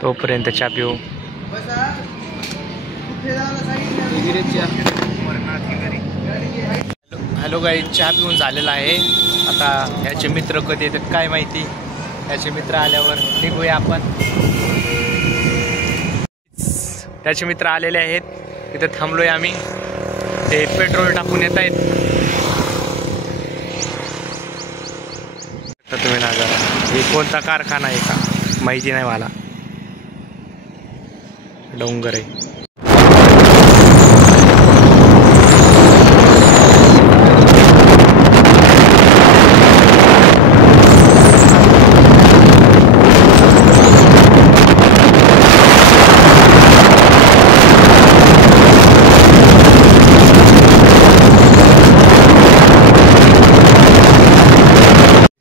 तोपर्यंत चहा पिऊ. हॅलो गाई, चहा पिऊन झालेला आहे. आता ह्याचे मित्र कधी येतात काय माहिती. त्याचे मित्र आल्यावर निघूया आपण. त्याचे मित्र आलेले आहेत, तिथे थांबलोय आम्ही. ते पेट्रोल टाकून येत आहेत. तर तुम्ही ना जरा हे कोणता कारखाना आहे का माहिती नाही मला. डोंगर आहे.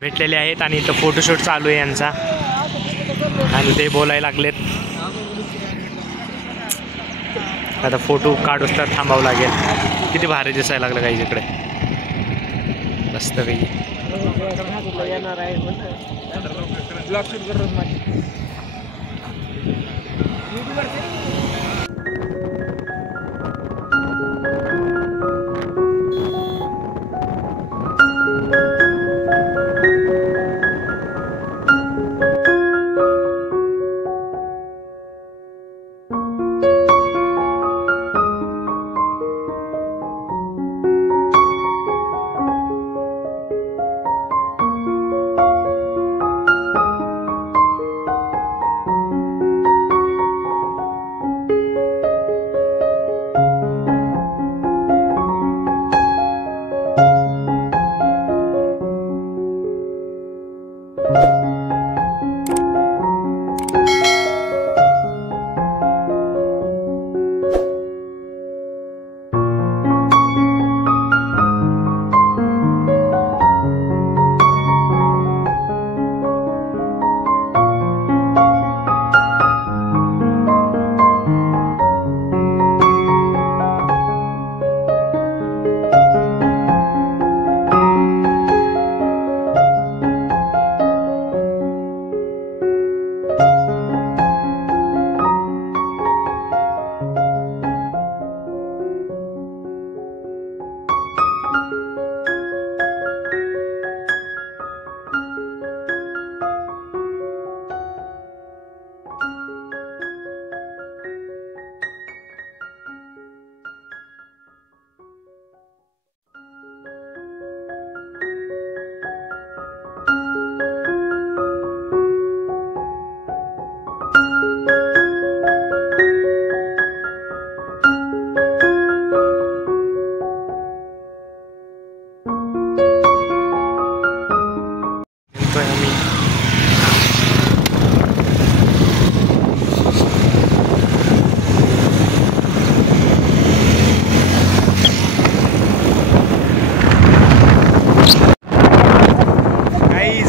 भेटलेले आहेत आणि इथं फोटोशूट चालू आहे यांचा. आणि ते बोलायला लागलेत. आता फोटो काढूस तर थांबावं लागेल. किती भारी दिसायला लागलं काही इकडे मस्त काही.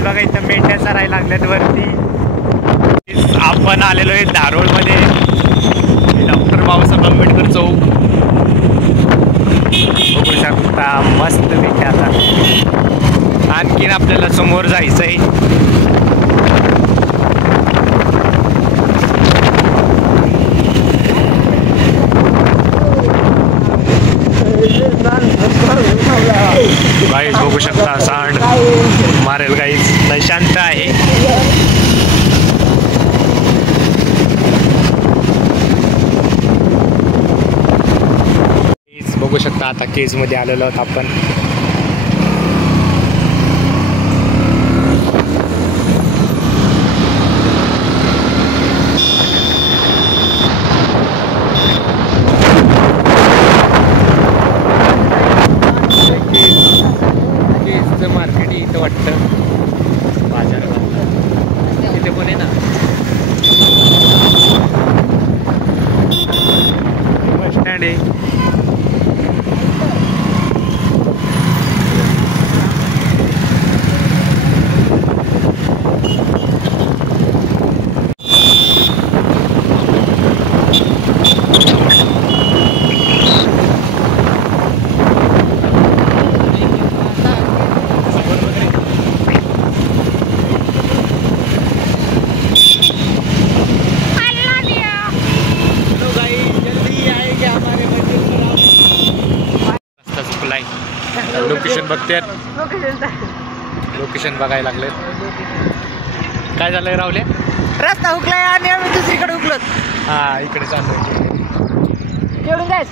बघा इथं मेंढ्या चरायला लागल्यात वरती. आपण आलेलो आहे धारोळमध्ये. डॉक्टर बाबासाहेब आंबेडकर चौक बघू शकता मस्त पैकी. आता आणखीन आपल्याला समोर जायचं आहे. गाईज बघू शकता सांड मारेल. गाईज लय शांत आहे. बघू शकता आता केज मध्ये आलेलो आहोत आपण. मार्केट इथं वाटतं बाजार इथे पण आहे ना. बस स्टँड आहे. लोकेशन बघतात. लोकेशन बघायला लागले. काय झालंय रावले? रस्ता हुकलाय आणि आम्ही दुसरीकडे हुकलो. हा इकडे चाललोय. एवढून जायच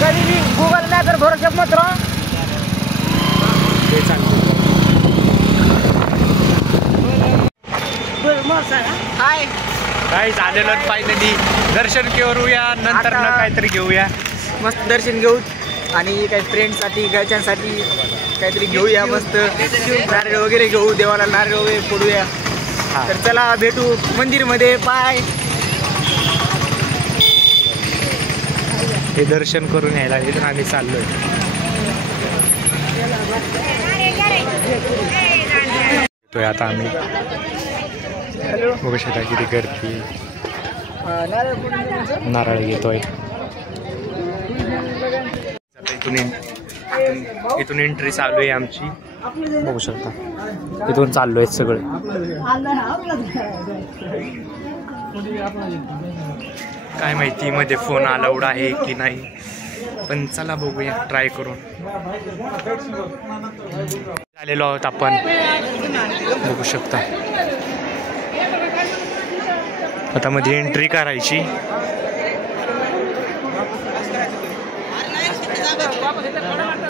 कधी गुगल मॅपवर भरोसा मत राहा. ते चाललं. हाय काही झालेलं फायनली दर्शन करूया नंतर ना काहीतरी घेऊया. मस्त दर्शन घेऊ आणि काही फ्रेंडसाठी घरच्यांसाठी काहीतरी घेऊया. मस्त नारळ वगैरे घेऊ. देवाला नारळ वगैरे फोडूया. तर चला भेटू मंदिरमध्ये. पाय हे दर्शन करून यायला इथून आम्ही चाललोय. येतोय आता आम्ही. बघू शकता किती गर्दी. नारळ घेतोय. इथून एंट्री चालू आहे आमची. बघू शकता इथून चाललोय सगळे. काय माहिती मध्ये फोन अलाउड आहे की नाही, पण चला बघूया ट्राय करून. आलेलो आहोत आपण. बघू शकता आता मध्ये एंट्री करायची.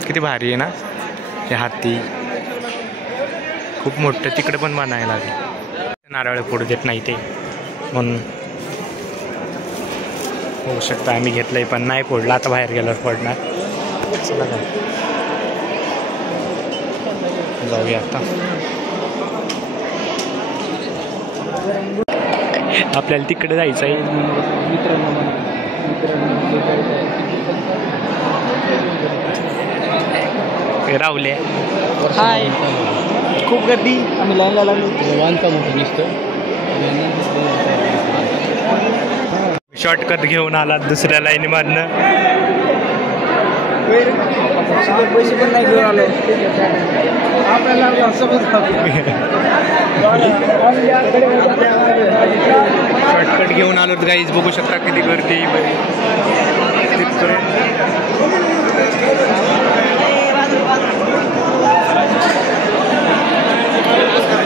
किती भारी आहे ना हे हाती. खूप मोठं तिकडे पण बनायला लागले. नारळ फोडू देत नाही ते म्हणून. होऊ शकता आम्ही घेतलंय पण नाही फोडला. आता बाहेर गेल्यावर फोडणार. चला जाऊया आता. आपल्याला तिकडे जायचं आहे. रावले. हाय खूप गर्दी. आम्ही लाईनला लागलो. शॉर्टकट घेऊन आला दुसऱ्या लाईनमधनं. पैसे पण नाही घेऊन आलो. शॉर्टकट घेऊन आलो गाईज. बघू शकता किती गर्दी.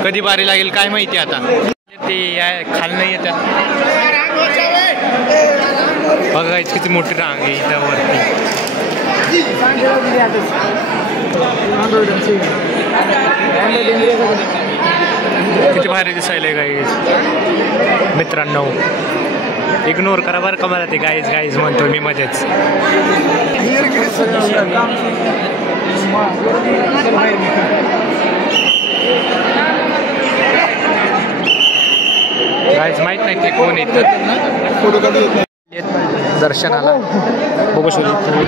कधी बारी लागेल काय माहिती. आता ते खाली नाही येतात. बघायच किती मोठी रांग आहे इथं वरती. किती भारी दिसायला गाईज. मित्रांनो इग्नोर करा बरं का मला ते गाईज गाईज म्हणतो मी मजेच. गाईज माहित नाही ते कोण येतात दर्शनाला. बघू शकतो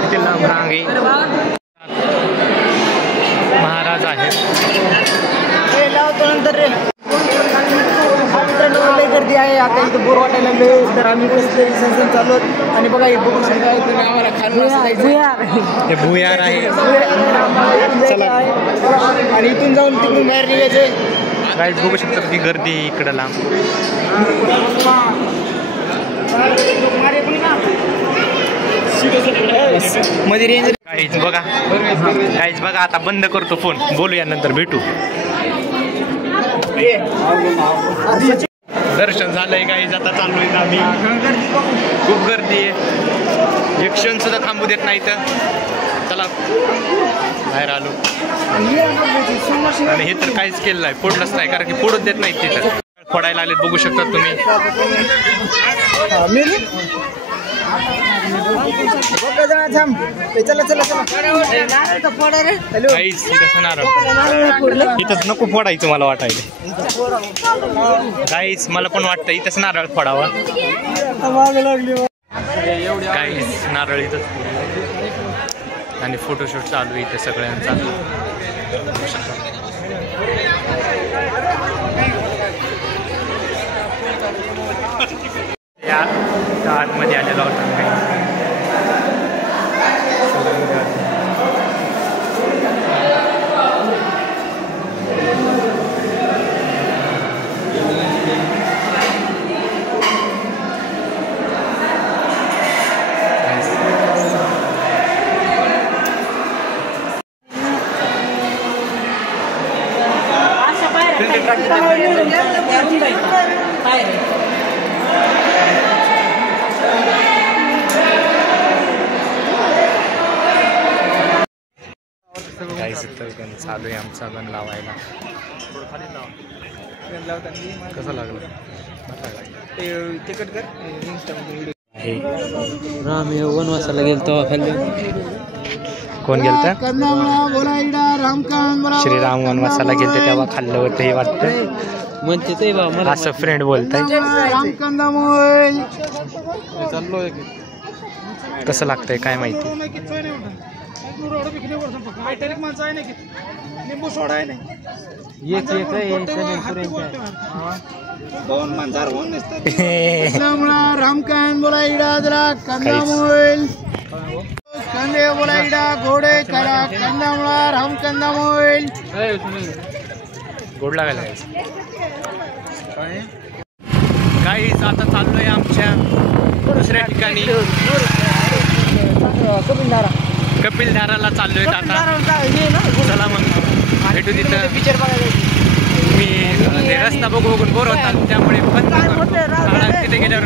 किती लांब रांग आहे. महाराज आहेत. गर्दी आहे आता इथं. बोर वाटायला लागले तर आम्ही बसले सण चालू आणि बघा बघू शकता हे भुयार आहे. चला आणि इथून जाऊन तिकडून बाहेर निघायचे. गाईज बघू शकता किती गर्दी इकडं लांब. मध्ये रेंज. गाईज बघा. गाईज बघा आता बंद करतो फोन. बोलूया नंतर भेटू. दर्शन झालंय गाईज. आता चाललोय आम्ही. खूप गर्दी आहे. एक क्षण सुद्धा थांबू देत नाही तर. चला बाहेर आलो. आणि हे तर काहीच केलं नाही. फोडलंच नाही कारण की फोडूच देत नाही तिथं. फोडायला आलेत बघू शकता तुम्ही. इथंच नको फोडायचं मला वाटायचं. काहीच मला पण वाटतं इथंच नारळ फोडावा. काहीच नारळ इथंच आणि फोटोशूट चालू आहे इथे सगळ्यांचा. या आतमध्ये आलेला होता. गाईस इथं गण चालू आहे आमचा गण लावायला. कसं लागलं तिकट कर हे राम वनवासाला गेलतो खाल्ले. कोण गेलत? रामकांत श्रीराम वनवासाला गेलते तेव्हा खाल्लं होतं हे वाटतं. म्हणते ते बा मला असं फ्रेंड बोलताय. चाललोय कसं लागतंय काय माहिती. लिंबू सोडा आहे नाही एक दोन मांजर होऊन रामकांत बोला इडा जरा कंदामोल कंदे बोला इडा घोडे करा कंदामुळा रामकंदामोल गोड लागायला गाईस. आता चाललोय आमच्या दुसऱ्या ठिकाणी कपिलधाराला चाललोय आता. चला मग भेटू तिथं. मी रस्ता बघून बोर होता त्यामुळे पण तिथे गेल्यावर